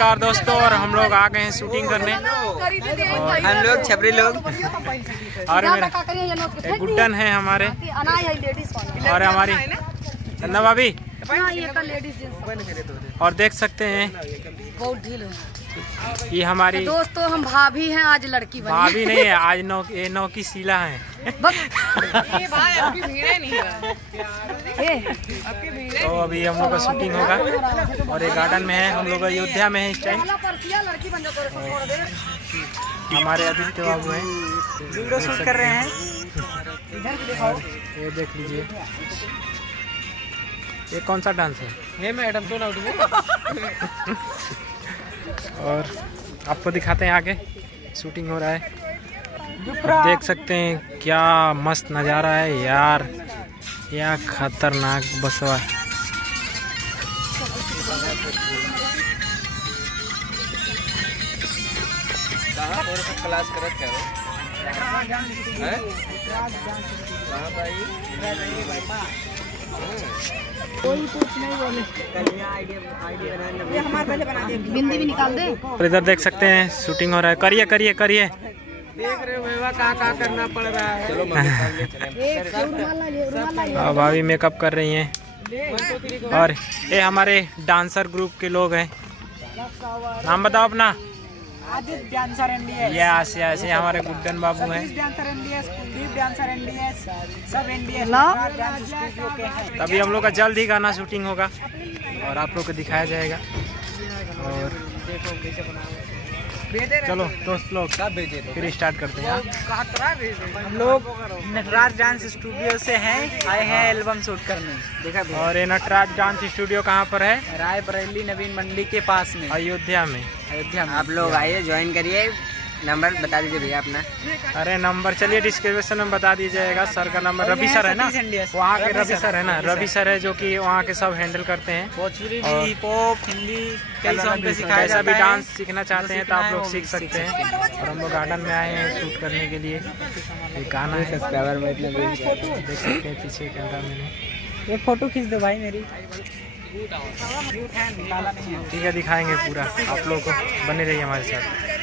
नमस्कार दोस्तों, और हम लोग आ गए हैं शूटिंग करने। और हम लोग छपरी लोग और एक गुड्डन है हमारे, और हमारी चंदा भाभी। और देख सकते हैं बहुत ढील है ये हमारी दोस्तों, हम भाभी हैं, आज लड़की बनी। भाभी नहीं है, आज नौ की शीला है। ये भाई आपकी भीड़ नहीं है। तो अभी हम लोग का शूटिंग होगा और ये गार्डन में है, हम लोग अयोध्या में है इस टाइम। हमारे आदित्य बाबू हैं, वीडियो शूट कर रहे हैं। ये देख लीजिए, ये कौन सा डांस है? ये मैडम तो ना और आपको दिखाते हैं, आगे शूटिंग हो रहा है। देख सकते हैं क्या मस्त नज़ारा है यार, क्या खतरनाक बसवा। क्लास करत क्या है? कोई कुछ नहीं बोले। बिंदी भी निकाल दे। और इधर देख सकते हैं शूटिंग हो रहा है। करिए करिए करिए। देख रहे हो भैया कहाँ करना पड़ रहा है। चलो भाभी मेकअप कर रही हैं, और ये हमारे डांसर ग्रुप के लोग हैं। नाम बताओ अपना। Aditya dancer NDS. Yes yes, ये हमारे गुड्डन बाबू हैं। Dancer NDS, Kuldeep dancer NDS, सब एनडीएस डांस स्टूडियो के हैं। तभी हम लोग का जल्द ही गाना शूटिंग होगा और आप लोग को दिखाया जाएगा। और चलो दोस्त लोग फिर स्टार्ट करते हैं। हम लोग नटराज डांस स्टूडियो से हैं, आए हैं एल्बम शूट करने। देखा और ये नटराज डांस स्टूडियो कहाँ पर है? रायबरेली नवीन मंडी के पास में, अयोध्या में। अयोध्या में। आप लोग आइए, ज्वाइन करिए। नंबर बता दीजिए भैया अपना। अरे नंबर चलिए डिस्क्रिप्शन में बता दीजिएगा। सर का नंबर रवि सर है ना, वहाँ के रवि सर है ना, रवि सर है जो कि वहाँ के सब हैंडल करते हैं। भोजपुरी भी, हिप हॉप, हिंदी, कई सॉन्ग पे सिखाया कैसा भी जाता है। डांस सीखना चाहते हैं तो आप लोग सीख सकते हैं। और हम लोग गार्डन में आए हैं शूट करने के लिए। ये गाना है, देख सकते हैं पीछे कैमरा मैंने। ये फोटो खींच दो भाई मेरी। ठीक है, दिखाएंगे पूरा आप लोग को, बने रहिए हमारे साथ।